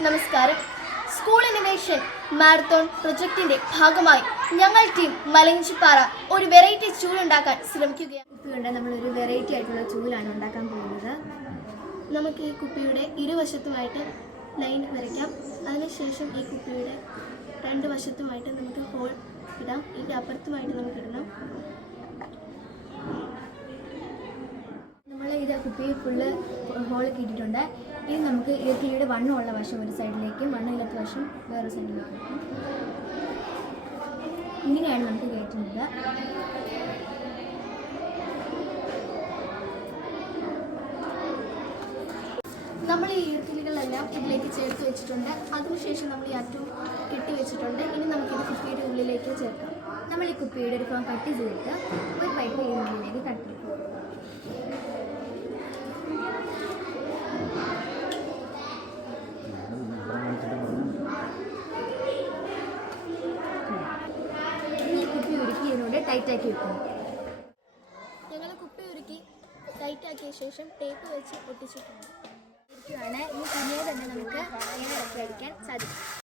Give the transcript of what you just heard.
നമസ്കാരം. School innovation marathon പ്രൊജക്ടിന്റെ ഭാഗമായി ഞങ്ങൾ ടീം മലയിഞ്ചിപ്പാറ ഒരു വെറൈറ്റി ചൂൽ ഉണ്ടാക്കാൻ ശ്രമിക്കുകയാണ്. കുപ്പിയുണ്ട് നമ്മളൊരു വെറൈറ്റി ആയിട്ടുള്ള ചൂലാണ് ഉണ്ടാക്കാൻ പോകുന്നത്. നമുക്ക് ഈ കുപ്പിയുടെ ഇരുവശത്തുമായിട്ട് ലൈൻ വരയ്ക്കാം. അതിനുശേഷം ഈ കുപ്പിയുടെ രണ്ട് വശത്തുമായിട്ട് നമുക്ക് ഹോൾ ഇടാം. ഇതിൻ്റെ അപ്പുറത്തുമായിട്ട് നമുക്ക് ഇടണം. നമ്മൾ ഇത് കുപ്പി ഫുള്ള് ഹോളൊക്കെ ഇട്ടിട്ടുണ്ട്. ഇനി നമുക്ക് ഈ കിളിയുടെ വണ്ണമുള്ള വശം ഒരു സൈഡിലേക്കും വണ്ണമില്ലാത്ത വശം വേറെ സൈഡിലേക്കും വെക്കാം. ഇങ്ങനെയാണ് നമുക്ക് കയറ്റുന്നത്. നമ്മൾ ഈ ഈർക്കിലുകളെല്ലാം ഇതിലേക്ക് ചേർത്ത് വെച്ചിട്ടുണ്ട്. അതിനുശേഷം നമ്മൾ ഈ അറ്റവും കെട്ടി വെച്ചിട്ടുണ്ട്. ഇനി നമുക്കിത് കുപ്പിയുടെ ഉള്ളിലേക്ക് ചേർക്കാം. നമ്മൾ ഈ കുപ്പിയുടെ ഒരു ഭാഗം കട്ട് ചെയ്തിട്ട് ഒരു പൈപ്പ് ഈ ഉള്ളിലേക്ക് കട്ട് ചെയ്യും. ഈ കുപ്പി ഉരുക്കി ഇതിനോട് ടൈറ്റാക്കി വെക്കുന്നു. ഞങ്ങൾ കുപ്പി ഉരുക്കി ടൈറ്റാക്കിയ ശേഷം ടേപ്പ് വെച്ച് ഒട്ടിച്ചിട്ടുണ്ട്. ഇരിക്കുകയാണ്. ഈ കുഞ്ഞിനെ തന്നെ നമുക്ക് ഇങ്ങനെ അടിക്കാൻ സാധിക്കും.